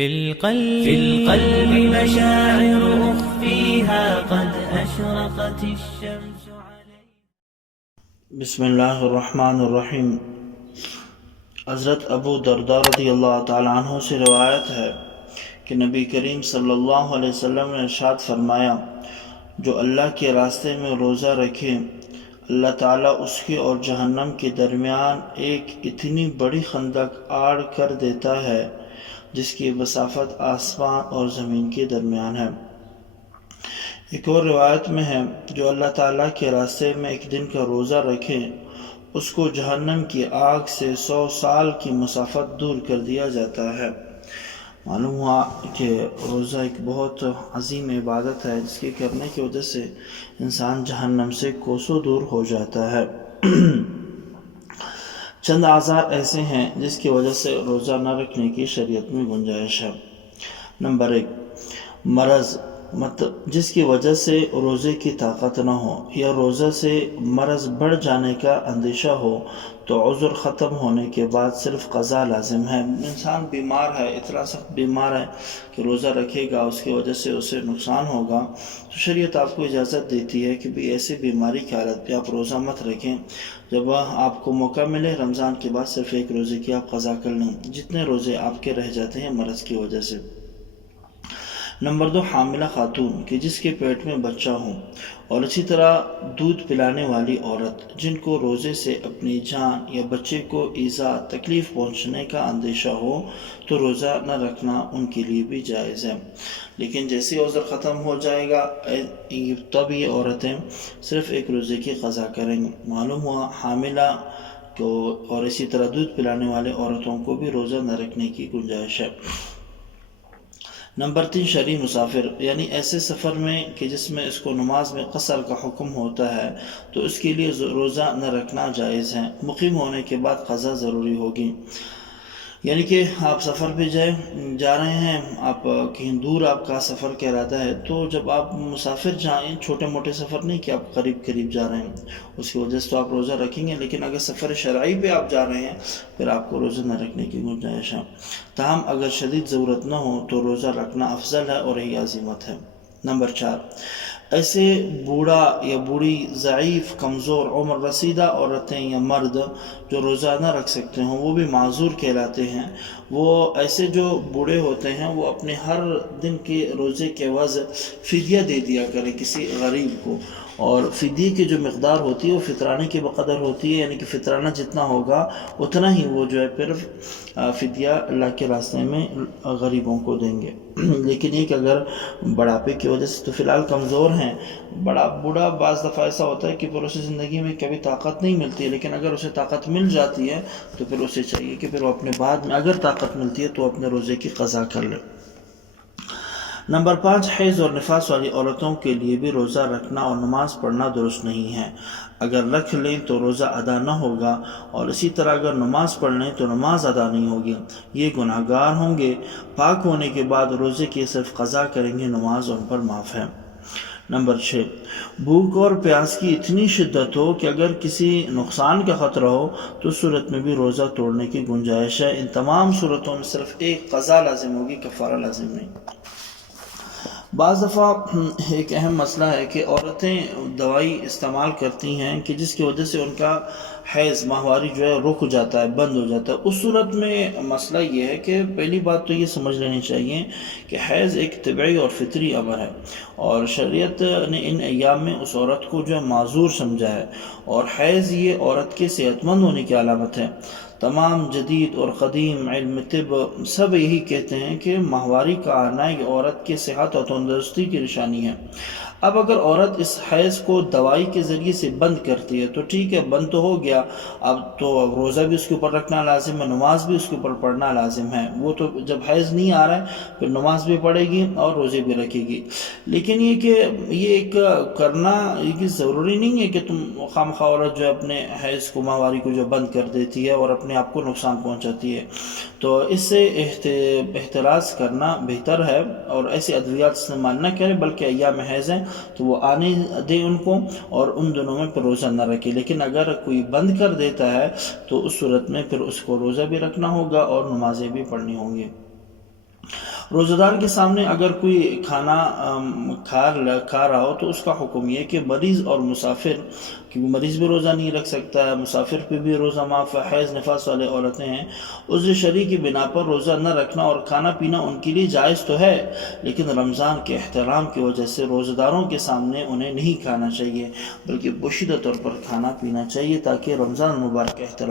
في القلب مشاعر أخفيها قد أشرقت الشمس عليها. بسم اللہ الرحمن الرحیم۔ حضرت ابو درداء رضی اللہ تعالیٰ عنہ سے روایت ہے کہ نبی کریم صلی اللہ علیہ وسلم نے ارشاد فرمایا، جو اللہ کے راستے میں روزہ رکھے اللہ تعالیٰ اس کے اور جہنم کے درمیان ایک اتنی بڑی خندق آڑ کر دیتا ہے جس کی مسافت آسمان اور زمین کے درمیان ہے۔ ایک اور روایت میں ہے، جو اللہ تعالیٰ کے راستے میں ایک دن کا روزہ رکھے اس کو جہنم کی آگ سے 100 سال کی مسافت دور کر دیا جاتا ہے۔ معلوم ہوا کہ روزہ ایک بہت عظیم عبادت ہے جس کے کرنے کی وجہ سے انسان جہنم سے کوسوں دور ہو جاتا ہے۔ چند اعذار ایسے ہیں جس کی وجہ سے روزہ نہ رکھنے کی شریعت میں گنجائش ہے۔ نمبر 1، مرض، جس کی وجہ سے روزے کی طاقت نہ ہو یا روزہ سے مرض بڑھ جانے کا اندیشہ ہو تو عذر ختم ہونے کے بعد صرف قضا لازم ہے۔ انسان بیمار ہے، اتنا سخت بیمار ہے کہ روزہ رکھے گا اس کی وجہ سے اسے نقصان ہوگا، تو شریعت آپ کو اجازت دیتی ہے کہ ایسی بیماری کی حالت پہ آپ روزہ مت رکھیں۔ جب آپ کو موقع ملے رمضان کے بعد صرف ایک روزے کی آپ قضا کر لیں، جتنے روزے آپ کے رہ جاتے ہیں مرض کی وجہ سے۔ نمبر 2، حاملہ خاتون کہ جس کے پیٹ میں بچہ ہو، اور اسی طرح دودھ پلانے والی عورت جن کو روزے سے اپنی جان یا بچے کو ایذا تکلیف پہنچنے کا اندیشہ ہو تو روزہ نہ رکھنا ان کے لیے بھی جائز ہے۔ لیکن جیسے عذر ختم ہو جائے گا تب یہ عورتیں صرف ایک روزے کی قضا کریں گی۔ معلوم ہوا حاملہ کو اور اسی طرح دودھ پلانے والے عورتوں کو بھی روزہ نہ رکھنے کی گنجائش ہے۔ نمبر 3، شرعی مسافر یعنی ایسے سفر میں کہ جس میں اس کو نماز میں قصر کا حکم ہوتا ہے تو اس کے لیے روزہ نہ رکھنا جائز ہے۔ مقیم ہونے کے بعد قضا ضروری ہوگی، یعنی کہ آپ سفر پہ جا رہے ہیں، آپ کہیں دور آپ کا سفر کا ارادہ ہے، تو جب آپ مسافر جائیں، چھوٹے موٹے سفر نہیں کہ آپ قریب قریب جا رہے ہیں، اس کی وجہ سے تو آپ روزہ رکھیں گے، لیکن اگر سفر شرعی پہ آپ جا رہے ہیں پھر آپ کو روزہ نہ رکھنے کی گنجائش ہے۔ تاہم اگر شدید ضرورت نہ ہو تو روزہ رکھنا افضل ہے اور یہی عزیمت ہے۔ نمبر 4، ایسے بوڑھا یا بوڑھی، ضعیف، کمزور، عمر رسیدہ عورتیں یا مرد جو روزہ نہ رکھ سکتے ہوں وہ بھی معذور کہلاتے ہیں۔ وہ ایسے جو بوڑھے ہوتے ہیں وہ اپنے ہر دن کے روزے کے عوض فدیہ دے دیا کریں کسی غریب کو، اور فدیے کی جو مقدار ہوتی ہے وہ فطرانے کے بقدر ہوتی ہے، یعنی کہ فطرانہ جتنا ہوگا اتنا ہی وہ جو ہے پھر فدیہ اللہ کے راستے میں غریبوں کو دیں گے۔ لیکن یہ کہ اگر بڑھاپے کی وجہ سے تو فی الحال کمزور ہیں، بوڑھا بعض دفعہ ایسا ہوتا ہے کہ پھر اسے زندگی میں کبھی طاقت نہیں ملتی ہے، لیکن اگر اسے طاقت مل جاتی ہے تو پھر اسے چاہیے کہ پھر وہ اپنے بعد میں اگر طاقت ملتی ہے تو اپنے روزے کی قضا کر لے۔ نمبر 5، حیض اور نفاس والی عورتوں کے لیے بھی روزہ رکھنا اور نماز پڑھنا درست نہیں ہے۔ اگر رکھ لیں تو روزہ ادا نہ ہوگا، اور اسی طرح اگر نماز پڑھ لیں تو نماز ادا نہیں ہوگی، یہ گناہ گار ہوں گے۔ پاک ہونے کے بعد روزے کی صرف قضا کریں گے، نماز ان پر معاف ہے۔ نمبر 6، بھوک اور پیاس کی اتنی شدت ہو کہ اگر کسی نقصان کا خطرہ ہو تو اس صورت میں بھی روزہ توڑنے کی گنجائش ہے۔ ان تمام صورتوں میں صرف ایک قضا لازم ہوگی، کفارہ لازم نہیں۔ بعض دفعہ ایک اہم مسئلہ ہے کہ عورتیں دوائی استعمال کرتی ہیں کہ جس کی وجہ سے ان کا حیض ماہواری جو ہے رک جاتا ہے، بند ہو جاتا ہے۔ اس صورت میں مسئلہ یہ ہے کہ پہلی بات تو یہ سمجھ لینی چاہیے کہ حیض ایک طبعی اور فطری امر ہے، اور شریعت نے ان ایام میں اس عورت کو جو ہے معذور سمجھا ہے، اور حیض یہ عورت کے صحت مند ہونے کی علامت ہے۔ تمام جدید اور قدیم علم طب سب یہی کہتے ہیں کہ ماہواری کا آنا یہ عورت کی صحت اور تندرستی کی نشانی ہے۔ اب اگر عورت اس حیض کو دوائی کے ذریعے سے بند کرتی ہے تو ٹھیک ہے، بند تو ہو گیا، اب تو روزہ بھی اس کے اوپر رکھنا لازم ہے، نماز بھی اس کے اوپر پڑھنا لازم ہے۔ وہ تو جب حیض نہیں آ رہا ہے پھر نماز بھی پڑھے گی اور روزے بھی رکھے گی، لیکن یہ کہ یہ ایک کرنا یہ ضروری نہیں ہے کہ تم خواہ عورت جو ہے اپنے حیض کو ماہواری کو جو بند کر دیتی ہے اور اپنے آپ کو نقصان پہنچاتی ہے، تو اس سے احتراز کرنا بہتر ہے، اور ایسے ادویات استعمال نہ کرے، بلکہ ایام حیض ہیں تو وہ آنے دیں ان کو، اور ان دنوں میں پھر روزہ نہ رکھے۔ لیکن اگر کوئی بند کر دیتا ہے تو اس صورت میں پھر اس کو روزہ بھی رکھنا ہوگا اور نمازیں بھی پڑھنی ہوں گی۔ روزہ دار کے سامنے اگر کوئی کھانا کھا رہا ہو تو اس کا حکم یہ کہ مریض اور مسافر، کیونکہ مریض بھی روزہ نہیں رکھ سکتا ہے، مسافر پہ بھی روزہ معاف ہے، حیض نفاس والے عورتیں ہیں، عذر شرعی کی بنا پر روزہ نہ رکھنا اور کھانا پینا ان کے لیے جائز تو ہے، لیکن رمضان کے احترام کی وجہ سے روزہ داروں کے سامنے انہیں نہیں کھانا چاہیے، بلکہ پوشیدہ طور پر کھانا پینا چاہیے تاکہ رمضان مبارک کا احترام